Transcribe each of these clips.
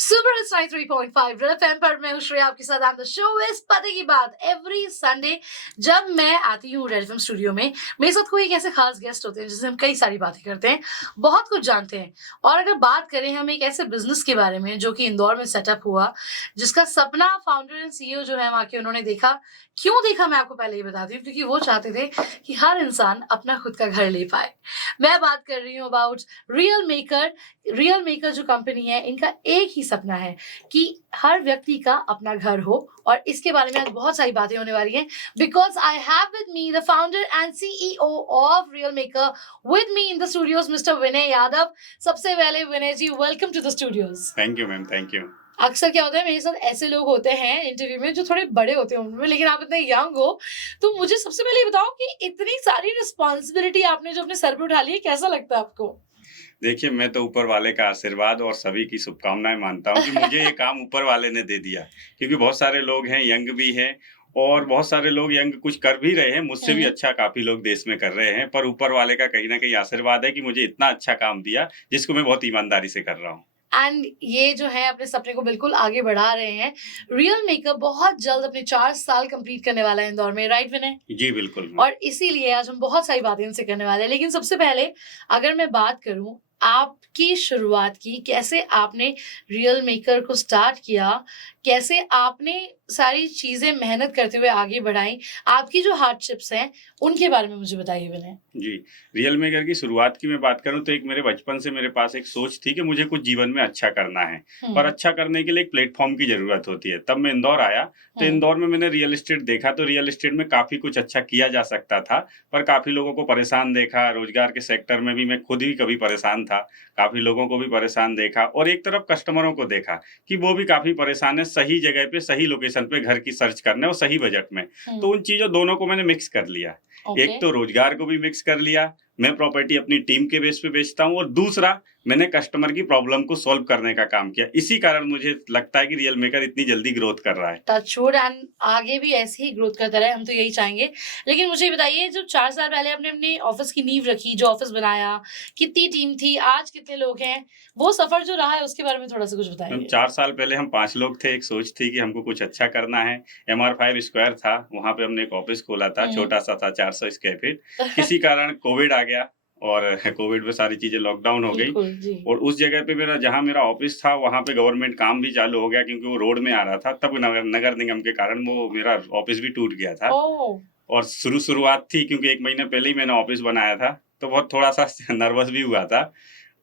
Super hits 93.5 red FM पर मैं हूं श्रेया आपके साथ। आप द शो इज पते की बात। एवरी संडे जब मैं आती हूँ रेड एफएम स्टूडियो में, मेरे साथ कोई एक ऐसे खास गेस्ट होते हैं जिससे हम कई सारी बातें करते हैं, बहुत कुछ जानते हैं। और अगर बात करें हम एक ऐसे बिजनेस के बारे में जो कि इंदौर में सेटअप हुआ, जिसका सपना फाउंडर एंड सीईओ जो है वहां के उन्होंने देखा। क्यों देखा मैं आपको पहले ही बताती हूँ, क्योंकि वो चाहते थे कि हर इंसान अपना खुद का घर ले पाए। मैं बात कर रही हूँ about real maker. Real maker जो कंपनी है, इनका एक ही सपना है कि हर व्यक्ति का अपना घर हो। और इसके बारे में आज बहुत सारी बातें होने वाली हैं, because I have with me the founder and CEO of Real Maker with me in the studios, mister Vinay Yadav. सबसे पहले Vinay ji, welcome to the studios. Thank you ma'am, thank you. अक्सर क्या होता है, मेरे साथ ऐसे लोग होते हैं इंटरव्यू में जो थोड़े बड़े होते हैं उम्र में, लेकिन आप इतने यंग हो। तो मुझे सबसे पहले ये बताओ कि इतनी सारी रिस्पॉन्सिबिलिटी आपने जो अपने सर पे उठा ली है, कैसा लगता है आपको? देखिए, मैं तो ऊपर वाले का आशीर्वाद और सभी की शुभकामनाएँ मानता हूँ कि मुझे ये काम ऊपर वाले ने दे दिया। क्योंकि बहुत सारे लोग हैं, यंग भी हैं और बहुत सारे लोग यंग कुछ कर भी रहे हैं, मुझसे भी अच्छा काफ़ी लोग देश में कर रहे हैं। पर ऊपर वाले का कहीं न कहीं आशीर्वाद है कि मुझे इतना अच्छा काम दिया, जिसको मैं बहुत ईमानदारी से कर रहा हूँ। एंड ये जो है अपने सपने को बिल्कुल आगे बढ़ा रहे हैं। रियल मेकअप बहुत जल्द अपने 4 साल कंप्लीट करने वाला है इंदौर में, राइट विनय? जी, बिल्कुल मैम। और इसीलिए आज हम बहुत सारी बातें इनसे करने वाले हैं। लेकिन सबसे पहले अगर मैं बात करूं आपकी शुरुआत की, कैसे आपने रियल मेकर को स्टार्ट किया, कैसे आपने सारी चीजें मेहनत करते हुए आगे बढ़ाई, आपकी जो हार्डशिप्स हैं उनके बारे में मुझे बताइए विनय। जी, रियल मेकर की शुरुआत की मैं बात करूँ तो एक मेरे बचपन से मेरे पास एक सोच थी कि मुझे कुछ जीवन में अच्छा करना है। पर अच्छा करने के लिए एक प्लेटफ़ॉर्म की ज़रूरत होती है। तब मैं इंदौर आया, तो इंदौर में मैंने रियल एस्टेट देखा, तो रियल एस्टेट में काफ़ी कुछ अच्छा किया जा सकता था, पर काफ़ी लोगों को परेशान देखा। रोज़गार के सेक्टर में भी मैं खुद ही कभी परेशान था, काफ़ी लोगों को भी परेशान देखा और एक तरफ कस्टमरों को देखा कि वो भी काफ़ी परेशान है, सही जगह पे, सही लोकेशन पे घर की सर्च करने और सही बजट में। तो उन चीज़ों दोनों को मैंने मिक्स कर लिया। एक तो रोजगार को भी मिक्स कर लिया, मैं प्रॉपर्टी अपनी टीम के बेस पे बेचता हूँ और दूसरा मैंने कस्टमर की प्रॉब्लम को सॉल्व करने का काम किया। इसी कारण मुझे लगता है कि रियल मेकर इतनी जल्दी ग्रोथ कर रहा है। टच वुड एंड आगे भी ऐसे ही ग्रोथ करता रहे, हम तो यही चाहेंगे। लेकिन मुझे ये बताइए, जो 4 साल पहले आपने अपने ऑफिस की नींव रखी, जो ऑफिस बनाया, कितनी टीम थी, आज कितने लोग हैं? वो सफर जो रहा है उसके बारे में थोड़ा-सा कुछ हम बताइए। 4 साल पहले हम 5 लोग थे, एक सोच थी कि हमको कुछ अच्छा करना है। MR5 स्क्वायर था, वहाँ पे हमने एक ऑफिस खोला था, छोटा-सा था 400 स्क्वायर फीट। किसी कारण कोविड आ गया और कोविड में सारी चीज़ें लॉकडाउन हो गई बिल्कुल, जी। और उस जगह पे जहाँ मेरा ऑफिस था, वहाँ पे गवर्नमेंट काम भी चालू हो गया क्योंकि वो रोड में आ रहा था। तब नगर नगर निगम के कारण वो मेरा ऑफिस भी टूट गया था ओह! और शुरुआत थी क्योंकि 1 महीने पहले ही मैंने ऑफिस बनाया था, तो बहुत थोड़ा-सा नर्वस भी हुआ था।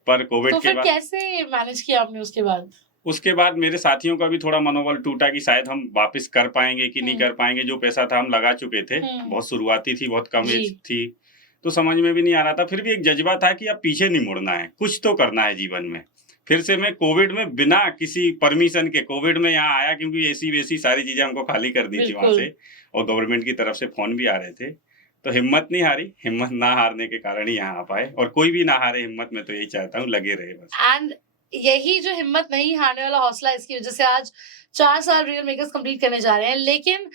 पर तो कोविड के फिर बाद कैसे मैनेज किया आपने उसके बाद? उसके बाद मेरे साथियों का भी थोड़ा मनोबल टूटा कि शायद हम वापस कर पाएँगे कि नहीं हुँ। कर पाएँगे, जो पैसा था हम लगा चुके थे, हुँ। बहुत शुरुआती थी, बहुत कम जी। एज थी, तो समझ में भी नहीं आ रहा था। फिर भी एक जज़्बा था कि अब पीछे नहीं मुड़ना है, कुछ तो करना है जीवन में। फिर से मैं कोविड में बिना किसी परमिशन के कोविड में यहाँ आया क्योंकि एसी-वेसी सारी चीज़ें हमको खाली कर दी थी वहाँ बिल्कुल। से और गवर्नमेंट की तरफ से फ़ोन भी आ रहे थे। तो हिम्मत नहीं हारी, हिम्मत ना हारने के कारण ही यहाँ आ पाए और कोई भी ना हारे हिम्मत, मैं तो यही चाहता हूँ, लगे रहे बस। एंड यही जो हिम्मत नहीं हारने वाला हौसला, इसकी वजह से आज 4 साल रियल मेकर्स कंप्लीट करने जा रहे हैं। लेकिन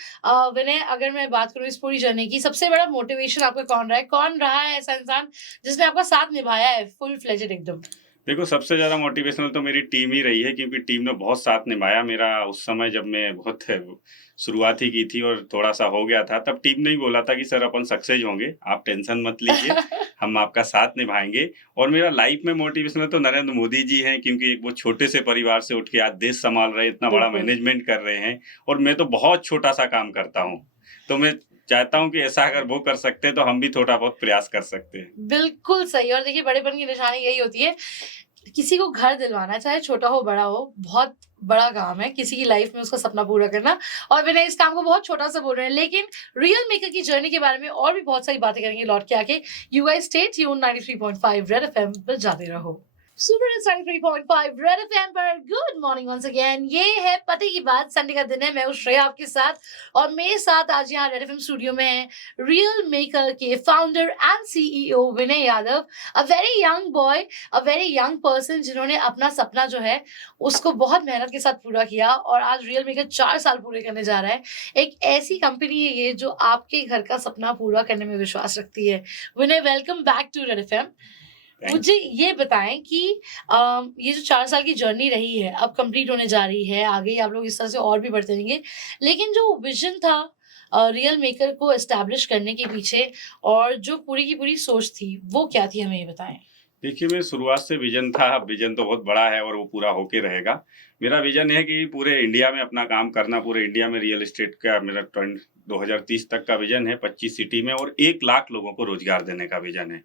विनय, अगर मैं बात करूँ इस पूरी जर्नी की, सबसे बड़ा मोटिवेशन आपका कौन रहा है? कौन रहा है ऐसा इंसान जिसने आपका साथ निभाया है फुल फ्लेजेड एकदम? देखो, सबसे ज़्यादा मोटिवेशनल तो मेरी टीम ही रही है क्योंकि टीम ने बहुत साथ निभाया मेरा उस समय जब मैं बहुत शुरुआत ही की थी और थोड़ा-सा हो गया था, तब टीम ने ही बोला था कि सर अपन सक्सेस होंगे, आप टेंशन मत लीजिए, हम आपका साथ निभाएँगे। और मेरा लाइफ में मोटिवेशनल तो नरेंद्र मोदी जी हैं क्योंकि एक वो छोटे से परिवार से उठ के आज देश सँभाल रहे हैं, इतना बड़ा बिल्कुल। मैनेजमेंट कर रहे हैं और मैं तो बहुत छोटा-सा काम करता हूँ। तो मैं चाहता हूँ कि ऐसा अगर वो कर सकते हैं, तो हम भी थोड़ा बहुत प्रयास कर सकते हैं। बिल्कुल सही। और देखिए, बड़ेपन की निशानी यही होती है, किसी को घर दिलवाना, चाहे छोटा हो बड़ा हो, बहुत बड़ा काम है किसी की लाइफ में उसका सपना पूरा करना। और विनय इस काम को बहुत छोटा सा बोल रहे हैं, लेकिन रियल मेकर की जर्नी के बारे में और भी बहुत सारी बातें करेंगे लौट के आके। You guys stay tune 93.5 red FM पर जाते रहो। सुपर 93.5 रेड एफएम पर गुड मॉर्निंग वंस अगेन। ये है पते की बात, संडे का दिन है, मैं हूँ श्रेया आपके साथ। और मेरे साथ आज यहाँ रेड एफएम स्टूडियो में है रियल मेकर के founder and CEO Vinay Yadav. A very young boy, a very young person, जिन्होंने अपना सपना जो है उसको बहुत मेहनत के साथ पूरा किया और आज रियल मेकर 4 साल पूरे करने जा रहा है। एक ऐसी कंपनी है ये जो आपके घर का सपना पूरा करने में विश्वास रखती है। Vinay, welcome back to Red FM. मुझे ये बताएं कि ये जो 4 साल की जर्नी रही है, अब कंप्लीट होने जा रही है, आगे आप लोग इस तरह से और भी बढ़ते रहेंगे। लेकिन जो विज़न था रियल मेकर को एस्टैब्लिश करने के पीछे और जो पूरी की पूरी सोच थी, वो क्या थी हमें ये बताएँ? देखिए, मेरे शुरुआत से विज़न था, विज़न तो बहुत बड़ा है और वो पूरा होके रहेगा। मेरा विज़न है कि पूरे इंडिया में अपना काम करना, पूरे इंडिया में रियल एस्टेट का मेरा 2030 तक का विज़न है, 25 सिटी में और 1 लाख लोगों को रोज़गार देने का विज़न है।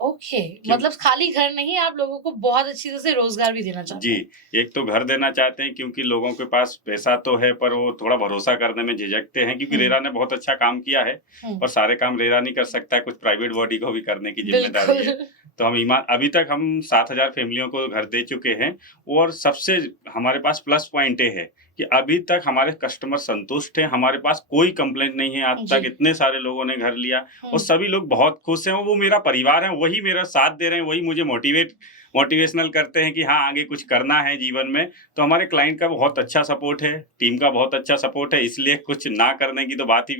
ओके, क्यों मतलब खाली घर नहीं, आप लोगों को बहुत अच्छी तरह से रोज़गार भी देना चाहते जी, हैं। एक तो घर देना चाहते हैं क्योंकि लोगों के पास पैसा तो है पर वो थोड़ा भरोसा करने में झिझकते हैं क्योंकि हुँ, रेरा ने बहुत अच्छा काम किया है, हुँ, पर सारे काम रेरा नहीं कर सकता है, कुछ प्राइवेट बॉडी को भी करने की ज़िम्मेदारी बिल्कुल। है। तो हम ईमान अभी तक हम 7,000 फैमिलियों को घर दे चुके हैं और सबसे हमारे पास प्लस पॉइंट ये है कि अभी तक हमारे कस्टमर संतुष्ट हैं, हमारे पास कोई कंप्लेंट नहीं है आज जी, तक, इतने सारे लोगों ने घर लिया और हुँ। सभी लोग बहुत खुश हैं और वो मेरा परिवार है, वही मेरा साथ दे रहे हैं, वही मुझे मोटिवेशनल करते हैं कि हाँ, आगे कुछ करना है जीवन में। तो हमारे क्लाइंट का बहुत अच्छा सपोर्ट है, टीम का बहुत अच्छा सपोर्ट है, इसलिए कुछ ना करने की तो बात ही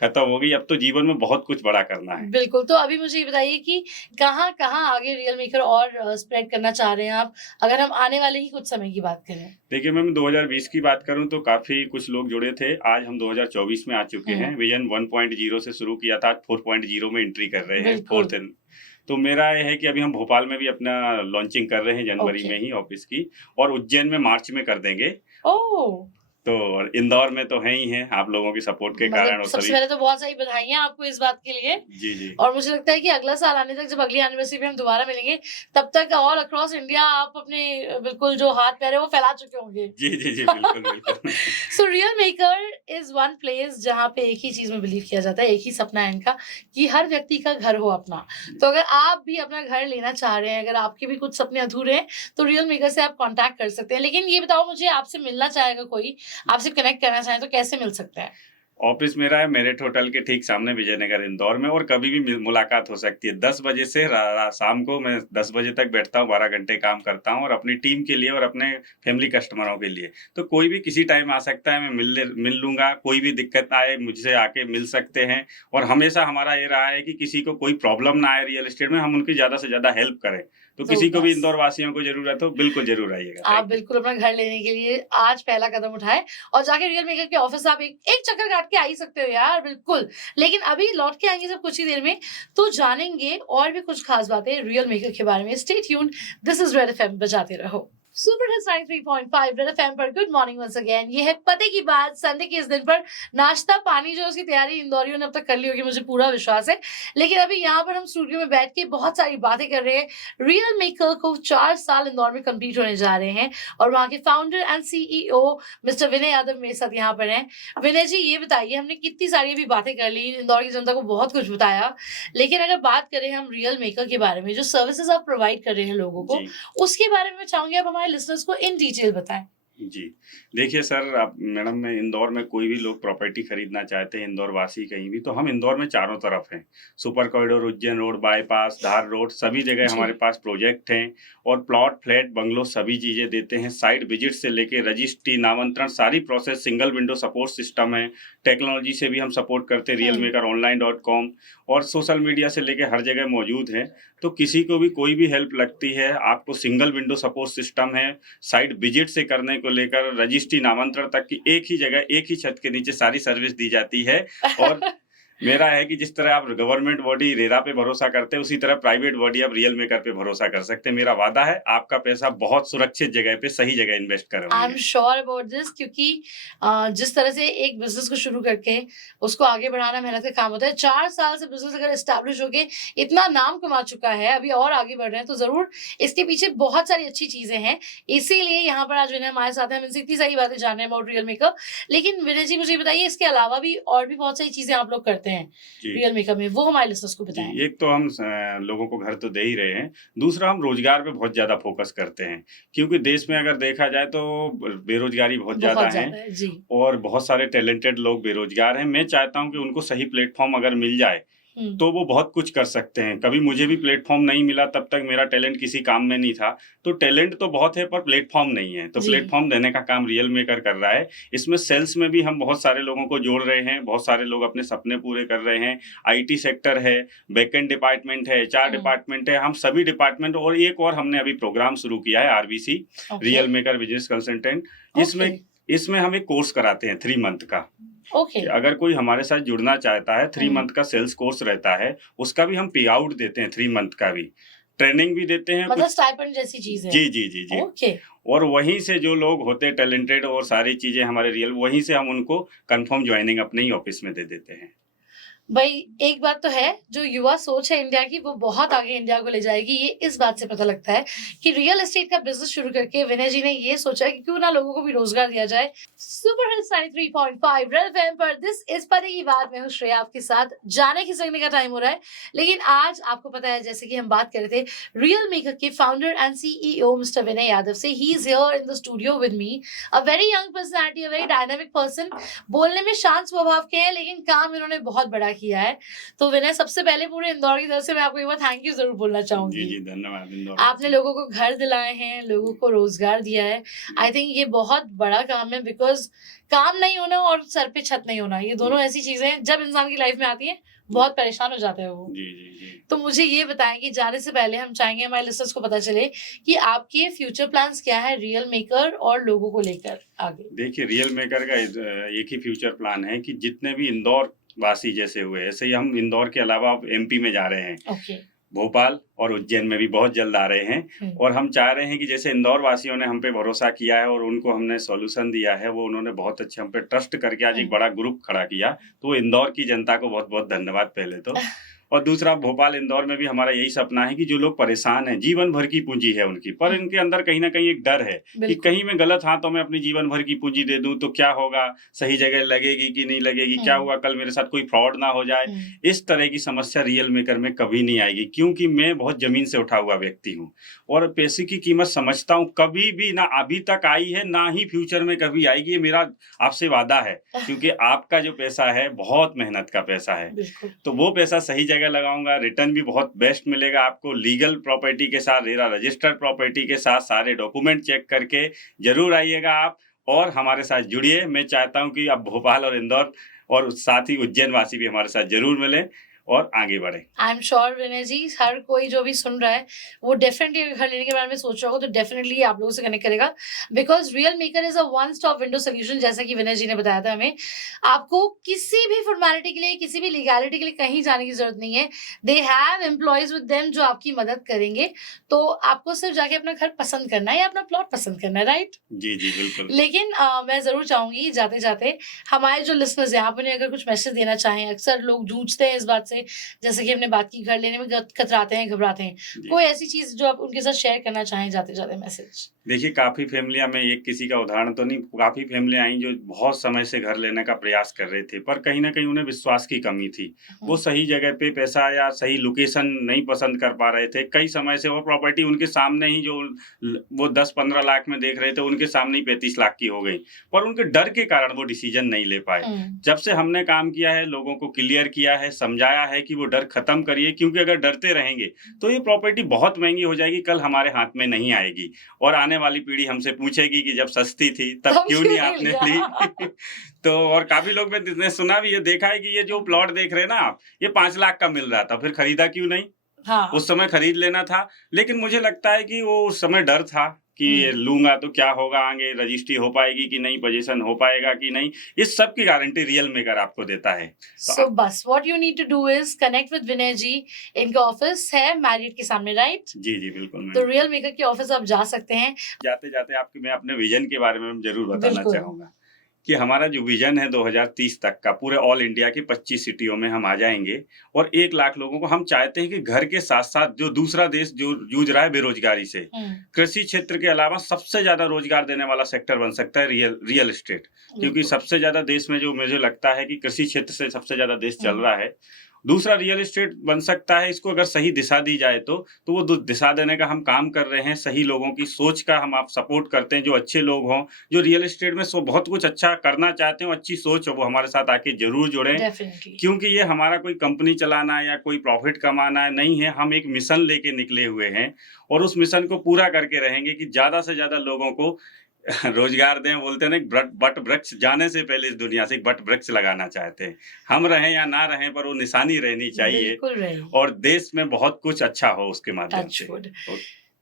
खत्म हो गई। अब तो जीवन में बहुत कुछ बड़ा करना है। बिल्कुल, तो अभी मुझे ये बताइए कि कहाँ-कहाँ आगे रियल मेकर और स्प्रेड करना चाह रहे हैं आप? अगर हम आने वाले ही कुछ समय की बात करें। देखिए, मैम 2020 की बात करूँ तो काफ़ी कुछ लोग जुड़े थे। आज हम 2024 में आ चुके हुँ, हैं। विज़न 1.0 से शुरू किया था, आज 4.0 में एंट्री कर रहे हैं, बिल्कुल। 4th एन तो मेरा ये है कि अभी हम भोपाल में भी अपना लॉन्चिंग कर रहे हैं जनवरी ओके। में ही ऑफ़िस की और उज्जैन में मार्च में कर देंगे। ओह! तो और इंदौर में तो हैं ही हैं, आप लोगों के सपोर्ट के कारण मतलब और सबसे सभी पहले तो बहुत सारी बधाइयाँ आपको इस बात के लिए। जी, जी। और मुझे लगता है कि अगला साल आने तक जब अगली एनिवर्सरी पे हम दोबारा मिलेंगे, तब तक ऑल अक्रॉस इंडिया आप अपने बिल्कुल जो हाथ-पैर है वो फैला चुके होंगे। जी, जी, जी, बिल्कुल, बिल्कुल। So real maker is one place जहाँ पे एक ही चीज़ में बिलीव किया जाता है, एक ही सपना है इनका कि हर व्यक्ति का घर हो अपना। तो अगर आप भी अपना घर लेना चाह रहे हैं, अगर आपके भी कुछ सपने अधूरे हैं, तो रियल मेकर से आप कॉन्टैक्ट कर सकते हैं। लेकिन ये बताओ मुझे आपसे मिलना चाहेगा कोई, आपसे कनेक्ट करना चाहे तो कैसे मिल सकता है? ऑफिस मेरा है मेरिट होटल के ठीक सामने विजयनगर इंदौर में और कभी भी मुलाकात हो सकती है 10 बजे से शाम को मैं 10 बजे तक बैठता हूँ 12 घंटे काम करता हूँ और अपनी टीम के लिए और अपने फैमिली कस्टमरों के लिए तो कोई भी किसी टाइम आ सकता है मैं मिल लूंगा कोई भी दिक्कत आए मुझसे आके मिल सकते हैं और हमेशा हमारा ये रहा है कि किसी को कोई प्रॉब्लम ना आए रियल एस्टेट में हम उनकी ज्यादा से ज्यादा हेल्प करें तो तो किसी को भी बस। इंदौर वासियों को जरूरत हो बिल्कुल जरूर आइएगा आप थैंक यू बिल्कुल अपना घर लेने के लिए आज पहला कदम उठाएँ और जाके रियल मेकर के ऑफिस आप एक एक चक्कर काट के आ ही सकते हो यार, बिल्कुल। लेकिन अभी लौट के आएँगे जब कुछ ही देर में, तो जानेंगे और भी कुछ खास बातें रियल मेकर के बारे में। Stay tuned, this is red FM बजाते रहो। सुपर हिट्स 93.5 रेड एफएम पर गुड मॉर्निंग वन्स अगेन। ये है पते की बात संडे के इस दिन पर नाश्ता पानी जो है उसकी तैयारी इंदौरियों ने अब तक कर ली होगी मुझे पूरा विश्वास है। लेकिन अभी यहाँ पर हम स्टूडियो में बैठ के बहुत सारी बातें कर रहे हैं। रियल मेकर को 4 साल इंदौर में कंप्लीट होने जा रहे हैं और वहाँ के founder and CEO mister Vinay Yadav मेरे साथ यहाँ पर हैं। विनय जी ये बताइए हमने कितनी सारी अभी बातें कर ली, इंदौर की जनता को बहुत कुछ बताया। लेकिन अगर बात करें हम रियल मेकर के बारे में, जो सर्विसेज़ आप प्रोवाइड कर रहे हैं लोगों को, जी उसके बारे में मैं चाहूँगी आप हमारे लिसनर्स को इन डिटेल बताएँ। जी। देखिए सर, आप मैडम मैं इंदौर में कोई भी लोग प्रॉपर्टी खरीदना चाहते हैं, इंदौर वासी कहीं भी, तो हम इंदौर में चारों तरफ हैं। Super corridor, Ujjain road, bypass, Dhar road, सभी जगह जी। हमारे पास प्रोजेक्ट हैं और प्लॉट, फ्लैट, बंगलो सभी चीज़ें देते हैं। साइट विजिट से लेके रजिस्ट्री, नामांतरण सारी process single window support system है। टेक्नोलॉजी से भी हम सपोर्ट करते हैं, हुँ। realmakeronline.com और सोशल मीडिया से लेके हर जगह मौजूद हैं। तो किसी को भी कोई भी हेल्प लगती है, आपको सिंगल विंडो सपोर्ट सिस्टम है, साइट विजिट से करने को लेकर रजिस्ट्री नामांतरण तक की एक ही जगह एक ही छत के नीचे सारी सर्विस दी जाती है और मेरा है कि जिस तरह आप गवर्नमेंट बॉडी रेरा पे भरोसा करते हैं उसी तरह प्राइवेट बॉडी आप रियल मेकर पे भरोसा कर सकते हैं। मेरा वादा है आपका पैसा बहुत सुरक्षित जगह पे सही जगह इन्वेस्ट आई एम करवाएंगे। श्योर अबाउट दिस क्योंकि जिस तरह से एक बिज़नेस को शुरू करके उसको आगे बढ़ाना मेहनत का काम होता है। 4 साल से बिज़नेस अगर एस्टेब्लिश होके इतना नाम कमा चुका है, अभी और आगे बढ़ रहे हैं, तो ज़रूर इसके पीछे बहुत सारी अच्छी चीज़ें हैं। इसीलिए यहाँ पर आज विनय हमारे साथ हैं, हम इनसे इतनी सारी बातें जान रहे हैं अबाउट रियल मेकर। लेकिन विनय जी मुझे ये बताइए इसके अलावा भी और भी बहुत सारी चीज़ें आप लोग करते हैं जी रियल मेकर में, वो हमारे लिसनर्स को जी, बताएँ। एक तो हम लोगों को घर तो दे ही रहे हैं, दूसरा हम रोज़गार पे बहुत ज़्यादा फ़ोकस करते हैं, क्योंकि देश में अगर देखा जाए तो बेरोज़गारी बहुत ज़्यादा बहुत है ज़्यादा है। जी। और बहुत सारे टैलेंटेड लोग बेरोज़गार हैं। मैं चाहता हूँ कि उनको सही प्लेटफ़ॉर्म अगर मिल जाए, तो वो बहुत कुछ कर सकते हैं। कभी मुझे भी प्लेटफॉर्म नहीं मिला, तब तक मेरा टैलेंट किसी काम में नहीं था। तो टैलेंट तो बहुत है पर प्लेटफॉर्म नहीं है, तो जी। प्लेटफॉर्म देने का काम रियल मेकर कर रहा है। इसमें सेल्स में भी हम बहुत सारे लोगों को जोड़ रहे हैं, बहुत सारे लोग अपने सपने पूरे कर रहे हैं। आईटी सेक्टर है, बैकएंड डिपार्टमेंट है, एचआर डिपार्टमेंट है, हम सभी डिपार्टमेंट, और एक और हमने अभी प्रोग्राम शुरू किया है RBC, real maker business consultant. इसमें हम एक कोर्स कराते हैं 3 मंथ का। ओके। कि अगर कोई हमारे साथ जुड़ना चाहता है, 3 मंथ का सेल्स कोर्स रहता है, उसका भी हम पे आउट देते हैं, 3 मंथ का भी ट्रेनिंग भी देते हैं, मतलब स्टाइपेंड जैसी चीज है। जी जी जी जी। ओके। और वहीं से जो लोग होते हैं टैलेंटेड और सारी चीजें हमारे रियल, वहीं से हम उनको कंफर्म ज्वाइनिंग अपने ही ऑफिस में दे देते हैं। भाई एक बात तो है, जो युवा सोच है इंडिया की, वो बहुत आगे इंडिया को ले जाएगी। ये इस बात से पता लगता है कि रियल एस्टेट का बिजनेस शुरू करके विनय जी ने ये सोचा कि क्यों ना लोगों को भी रोजगार दिया जाए। सुपर हिट्स 93.5 रेड एफएम पर दिस इज पते की बात, मैं हूँ श्रेया आपके साथ। जाने खिसकने का टाइम हो रहा है, लेकिन आज आपको पता है, जैसे कि हम बात कर रहे थे रियल मेकर के founder and CEO mister Vinay Yadav से। He is here in the studio with me, a very young personality, a very dynamic person. बोलने में शांत स्वभाव के हैं, लेकिन काम इन्होंने बहुत बड़ा किया है। तो विनय, सबसे पहले पूरे इंदौर की तरफ से मैं आपको एक बार थैंक यू जरूर बोलना चाहूंगी। जी जी, धन्यवाद। इंदौर आपने लोगों को घर दिलाए हैं, लोगों को रोजगार दिया है। आई थिंक ये बहुत बड़ा काम है, बिकॉज काम नहीं होना और सर पे छत नहीं होना, ये दोनों ऐसी चीजें हैं जब इंसान की लाइफ में आती है बहुत परेशान हो जाते हैं वो। जी जी जी। तो मुझे ये बताएं कि जाने से पहले हम चाहेंगे हमारे लिसनर्स को पता चले कि आपके फ्यूचर प्लान्स क्या है रियल मेकर और लोगों को लेकर आगे। देखिए, रियल मेकर का एक ही फ्यूचर प्लान है कि जितने भी इंदौर वासी जैसे हुए, ऐसे ही हम इंदौर के अलावा अब एमपी में जा रहे हैं। ओके। भोपाल और उज्जैन में भी बहुत जल्द आ रहे हैं। और हम चाह रहे हैं कि जैसे इंदौर वासियों ने हम पे भरोसा किया है और उनको हमने सॉल्यूशन दिया है, वो उन्होंने बहुत अच्छे हम पे ट्रस्ट करके आज एक बड़ा ग्रुप खड़ा किया, तो इंदौर की जनता को बहुत बहुत धन्यवाद पहले तो। और दूसरा, भोपाल इंदौर में भी हमारा यही सपना है कि जो लोग परेशान हैं, जीवन भर की पूंजी है उनकी, पर इनके अंदर कहीं ना कहीं एक डर है कि कहीं मैं गलत हाथों में अपनी जीवन भर की पूंजी दे दूं तो क्या होगा, सही जगह लगेगी कि नहीं लगेगी, क्या हुआ कल मेरे साथ कोई फ्रॉड ना हो जाए। इस तरह की समस्या रियल मेकर में कभी नहीं आएगी, क्योंकि मैं बहुत जमीन से उठा हुआ व्यक्ति हूँ और पैसे की कीमत समझता हूँ। कभी भी ना अभी तक आई है, ना ही फ्यूचर में कभी आएगी, ये मेरा आपसे वादा है। क्योंकि आपका जो पैसा है बहुत मेहनत का पैसा है, तो वो पैसा सही जगह लगाऊंगा, रिटर्न भी बहुत बेस्ट मिलेगा आपको। लीगल प्रॉपर्टी के साथ, रजिस्टर्ड प्रॉपर्टी के साथ सारे डॉक्यूमेंट चेक करके जरूर आइएगा आप और हमारे साथ जुड़िए। मैं चाहता हूं कि अब भोपाल और इंदौर और साथ ही उज्जैन वासी भी हमारे साथ जरूर मिले और आगे बढ़े। आई एम श्योर विनय जी, हर कोई जो भी सुन रहा है वो डेफिनेटली घर लेने के बारे में सोच रहा होगा, तो डेफिनेटली आप लोगों से कनेक्ट करेगा, because real maker is a one stop window solution. जैसा कि विनय जी ने बताया था हमें, आपको किसी भी फॉर्मेलिटी के लिए, किसी भी लीगैलिटी के लिए कहीं जाने की जरूरत नहीं है। They have employees with them जो आपकी मदद करेंगे। तो आपको सिर्फ जाके अपना घर पसंद करना है या अपना प्लॉट पसंद करना है, राइट? जी जी बिल्कुल। लेकिन मैं जरूर चाहूंगी जाते जाते हमारे जो लिसनर्स हैं, आप उन्हें अगर कुछ मैसेज देना चाहें। अक्सर लोग जूझते हैं इस बात से, जैसे कि हमने बात की, घर लेने में कतराते हैं, घबराते हैं। कोई ऐसी चीज जो आप उनके साथ शेयर करना चाहें जाते जाते मैसेज? देखिए, काफी फैमिलियां, मैं एक किसी का उदाहरण तो नहीं, काफी फैमिलियां आई जो बहुत समय से घर लेने का प्रयास कर रहे थे, पर कहीं ना कहीं उन्हें विश्वास की कमी थी। वो सही जगह पे पैसा या सही लोकेशन नहीं पसंद कर पा रहे थे कई समय से, और प्रॉपर्टी उनके सामने ही जो वो 10-15 लाख में देख रहे थे, उनके सामने ही 35 लाख की हो गई, पर उनके डर के कारण वो डिसीजन नहीं ले पाए। जब से हमने काम किया है, लोगों को क्लियर किया है, समझाया है कि वो डर खत्म करिए, क्योंकि अगर डरते रहेंगे तो ये प्रॉपर्टी बहुत महंगी हो जाएगी, कल हमारे हाथ में नहीं आएगी और आने वाली पीढ़ी हमसे पूछेगी कि जब सस्ती थी तब क्यों नहीं आपने ली। तो और काफी लोग मैंने सुना भी, ये देखा है कि ये जो प्लॉट देख रहे हैं ना आप, ये 5 लाख का मिल रहा था, फिर खरीदा क्यों नहीं? हाँ। उस समय खरीद लेना था। लेकिन मुझे लगता है कि वो उस समय डर था कि लूंगा तो क्या होगा, आगे रजिस्ट्री हो पाएगी कि नहीं, पोजीशन हो पाएगा कि नहीं। इस सब की गारंटी रियल मेकर आपको देता है। सो बस what you need to do is connect with Vinay ji. इनका ऑफिस है मैरिट के सामने, राइट? जी जी बिल्कुल। तो रियल मेकर के ऑफिस आप जा सकते हैं। जाते जाते आपको मैं अपने विजन के बारे में जरूर बताना चाहूंगा कि हमारा जो विजन है 2030 तक का, पूरे ऑल इंडिया की 25 सिटियों में हम आ जाएंगे और 1 लाख लोगों को हम चाहते हैं कि घर के साथ साथ जो दूसरा देश जो जूझ रहा है बेरोजगारी से, कृषि क्षेत्र के अलावा सबसे ज्यादा रोजगार देने वाला सेक्टर बन सकता है रियल एस्टेट। क्योंकि सबसे ज्यादा देश में जो मुझे लगता है कि कृषि क्षेत्र से सबसे ज्यादा देश चल रहा है दूसरा रियल एस्टेट बन सकता है, इसको अगर सही दिशा दी जाए तो वो दिशा देने का हम काम कर रहे हैं। सही लोगों की सोच का हम आप सपोर्ट करते हैं, जो अच्छे लोग हों, जो रियल एस्टेट में बहुत कुछ अच्छा करना चाहते हो, अच्छी सोच हो, वो हमारे साथ आके ज़रूर जुड़ें। डेफिनेटली। क्योंकि ये हमारा कोई कंपनी चलाना या कोई प्रॉफ़िट कमाना नहीं है, हम एक मिशन लेके निकले हुए हैं और उस मिशन को पूरा करके रहेंगे कि ज़्यादा से ज़्यादा लोगों को रोज़गार दें। बोलते हैं ना, एक बट वृक्ष जाने से पहले इस दुनिया से एक बट वृक्ष लगाना चाहते हैं। हम रहें या ना रहें, पर वो निशानी रहनी चाहिए बिल्कुल रही। और देश में बहुत कुछ अच्छा हो उसके माध्यम टच से। वुड। ओ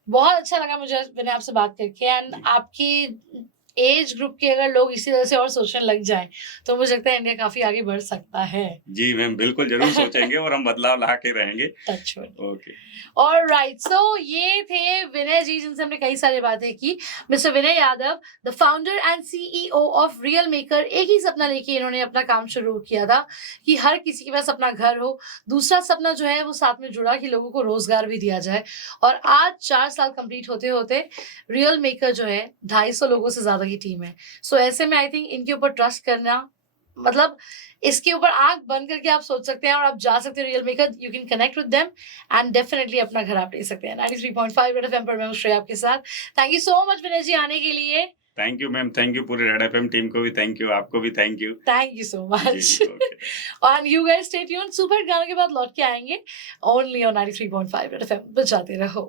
बहुत अच्छा लगा मुझे विनय आपसे बात करके एंड जी। आपकी एज ग्रुप के अगर लोग इसी तरह से और सोचने लग जाएं तो मुझे लगता है इंडिया काफी आगे बढ़ सकता है। जी मैम, बिल्कुल ज़रूर सोचेंगे और हम बदलाव ला के रहेंगे। Touch wood. ओके। ऑलराइट, सो ये थे विनय जी जिनसे हमने कई सारी बातें की। Mister Vinay Yadav, the founder and CEO of Real maker. एक ही सपना लेके इन्होंने अपना काम शुरू किया था कि हर किसी के पास अपना घर हो। दूसरा सपना जो है वो साथ में जुड़ा कि लोगों को रोजगार भी दिया जाए। और आज 4 साल कंप्लीट होते होते रियल मेकर जो है 250 लोगों से ज्यादा की टीम है। सो ऐसे में आई थिंक इनके ऊपर ट्रस्ट करना, मतलब इसके ऊपर आंख बंद करके आप सोच सकते हैं और आप जा सकते हैं real maker. You can connect with them and definitely अपना घर आप ले सकते हैं। 93.5 रेड एफएम पर मैं हूं श्रेया आपके साथ। Thank you so much Vinay ji आने के लिए। Thank you ma'am, thank you. पूरे रेड एफएम टीम को भी थैंक यू, आपको भी thank you. Thank you so जी, मच। ओके। और you guys stay tuned, super hit गानों के बाद लौट के आएंगे ओनली ऑन 93.5 रेड एफएम। बजाते रहो।